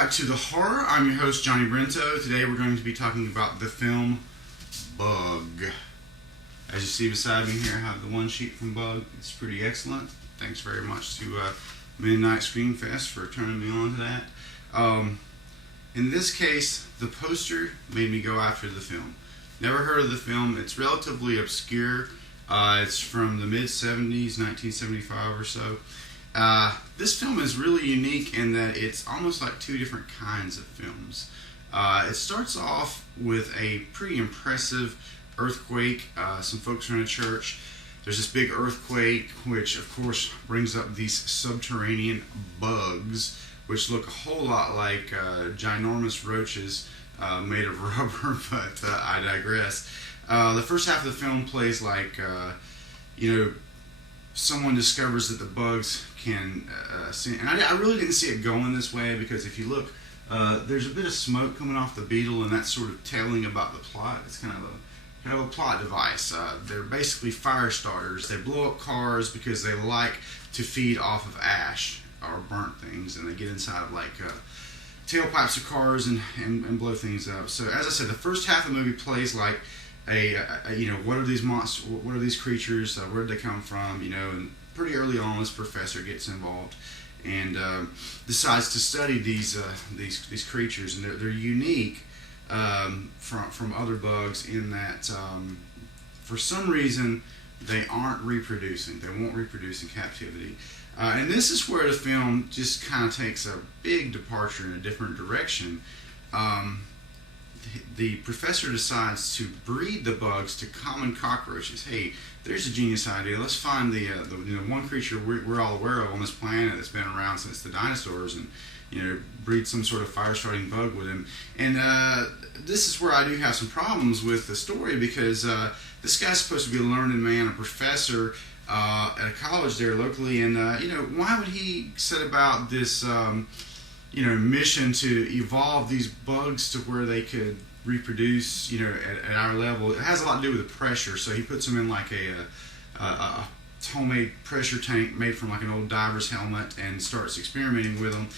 back to The Horror. I'm your host, Johnny Brento. Today we're going to be talking about the film Bug. As you see beside me here, I have the one sheet from Bug. It's pretty excellent. Thanks very much to Midnight Screen Fest for turning me on to that. In this case, the poster made me go after the film. Never heard of the film. It's relatively obscure. It's from the mid-70s, 1975 or so. This film is really unique in that it's almost like two different kinds of films. It starts off with a pretty impressive earthquake. Some folks are in a church. There's this big earthquake, which of course brings up these subterranean bugs, which look a whole lot like ginormous roaches made of rubber, but I digress. The first half of the film plays like, someone discovers that the bugs can see, and I really didn't see it going this way, because if you look, there's a bit of smoke coming off the beetle, and that's sort of telling about the plot. It's kind of a plot device. They're basically fire starters. They blow up cars because they like to feed off of ash or burnt things, and they get inside of like tailpipes of cars and blow things up. So as I said, the first half of the movie plays like what are these monsters? What are these creatures? Where did they come from? And pretty early on, this professor gets involved and decides to study these creatures, and they're unique from other bugs in that for some reason they aren't reproducing. They won't reproduce in captivity, and this is where the film just kind of takes a big departure in a different direction. The professor decides to breed the bugs to common cockroaches. Hey, there's a genius idea. Let's find the one creature we're all aware of on this planet that's been around since the dinosaurs, and breed some sort of fire-starting bug with him. And this is where I do have some problems with the story, because this guy's supposed to be a learned man, a professor at a college there locally, and why would he set about this mission to evolve these bugs to where they could reproduce, at our level? It has a lot to do with the pressure. So he puts them in like a homemade pressure tank made from like an old diver's helmet, and starts experimenting with them.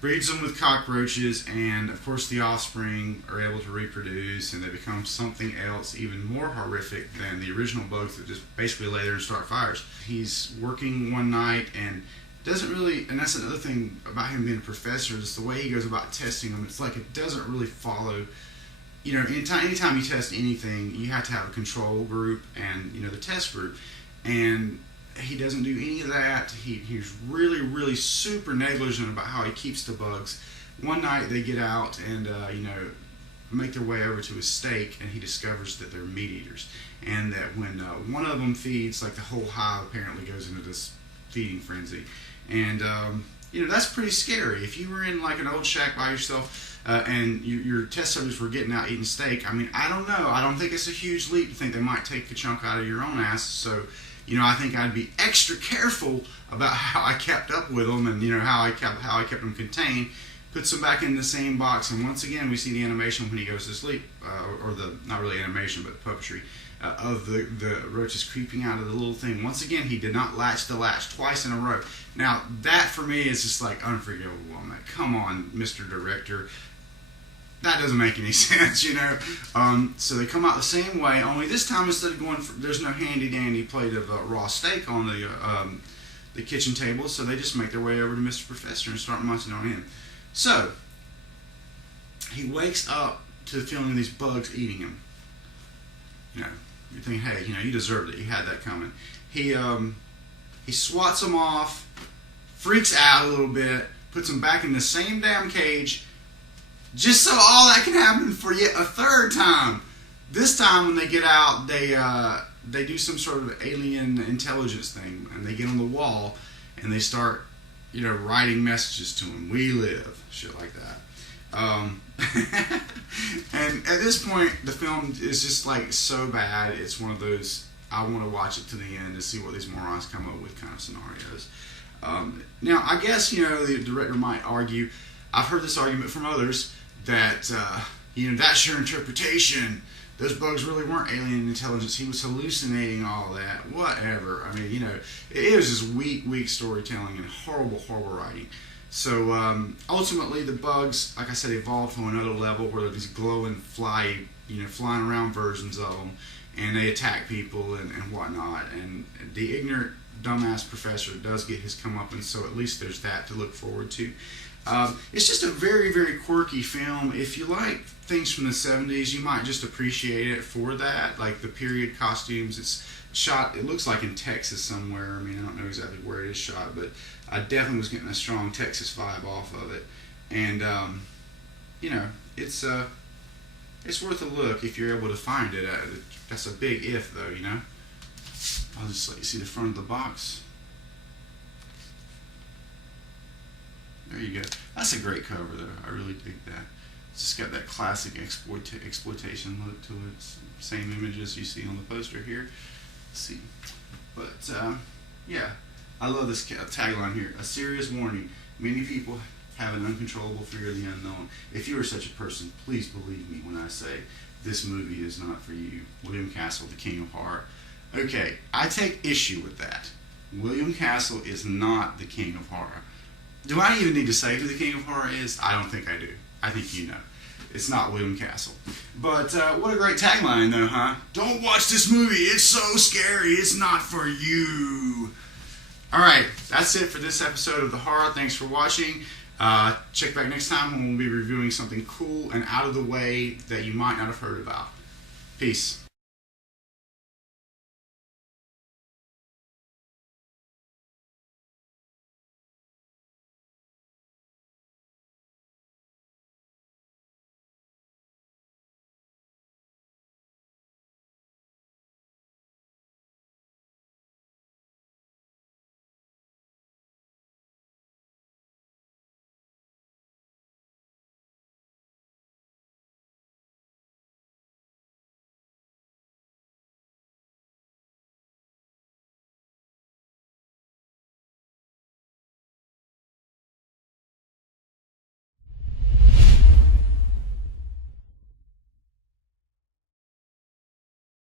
Breeds them with cockroaches, and of course the offspring are able to reproduce, and they become something else even more horrific than the original bugs that just basically lay there and start fires. He's working one night and doesn't really, and that's another thing about him being a professor, is the way he goes about testing them. It's like it doesn't really follow, anytime you test anything, you have to have a control group and, the test group. And he doesn't do any of that. He's really, really super negligent about how he keeps the bugs. One night they get out and, make their way over to his stake, and he discovers that they're meat eaters. And that when one of them feeds, like the whole hive apparently goes into this feeding frenzy. And that's pretty scary. If you were in like an old shack by yourself and your test subjects were getting out eating steak, I don't know. I don't think it's a huge leap to think they might take a chunk out of your own ass. So, I think I'd be extra careful about how I kept up with them, and how I kept them contained. Puts them back in the same box, and once again we see the animation when he goes to sleep, or the, not really animation, but the puppetry. Of the roaches creeping out of the little thing. Once again, he did not latch the latch twice in a row. Now, that for me is just like unforgivable. I'm like, come on, Mr. Director. That doesn't make any sense, So they come out the same way, only this time instead of there's no handy-dandy plate of raw steak on the kitchen table, so they just make their way over to Mr. Professor and start munching on him. So, he wakes up to the feeling of these bugs eating him. You're thinking, hey, you deserved it. You had that coming. He swats them off, freaks out a little bit, puts them back in the same damn cage, just so all that can happen for yet a third time. This time when they get out, they do some sort of alien intelligence thing, and they get on the wall, and they start, writing messages to him. We live, shit like that. And at this point, the film is just like so bad. It's one of those, I want to watch it to the end to see what these morons come up with kind of scenarios. Now, I guess, the director might argue, I've heard this argument from others, that, that's your interpretation. Those bugs really weren't alien intelligence. He was hallucinating all that. Whatever. It was just weak storytelling and horrible writing. So ultimately, the bugs, like I said, evolved to another level where they're these glowing, flying around versions of them, and they attack people and whatnot. And the ignorant, dumbass professor does get his comeuppance, so at least there's that to look forward to. It's just a very, very quirky film. If you like things from the 70s, you might just appreciate it for that, like the period costumes. It's shot, it looks like in Texas somewhere. I mean, I don't know exactly where it is shot, but I definitely was getting a strong Texas vibe off of it. And, it's worth a look if you're able to find it. That's a big if, though, I'll just let you see the front of the box. There you go. That's a great cover, though. I really dig that. It's just got that classic exploitation look to it. Same images you see on the poster here. Let's see. But, yeah. I love this tagline here. A serious warning. Many people have an uncontrollable fear of the unknown. If you are such a person, please believe me when I say this movie is not for you. William Castle, the King of Horror. Okay, I take issue with that. William Castle is not the King of Horror. Do I even need to say who the King of Horror is? I don't think I do. I think you know. It's not William Castle. But what a great tagline, though, huh? Don't watch this movie. It's so scary. It's not for you. All right, that's it for this episode of The Horror. Thanks for watching. Check back next time when we'll be reviewing something cool and out of the way that you might not have heard about. Peace.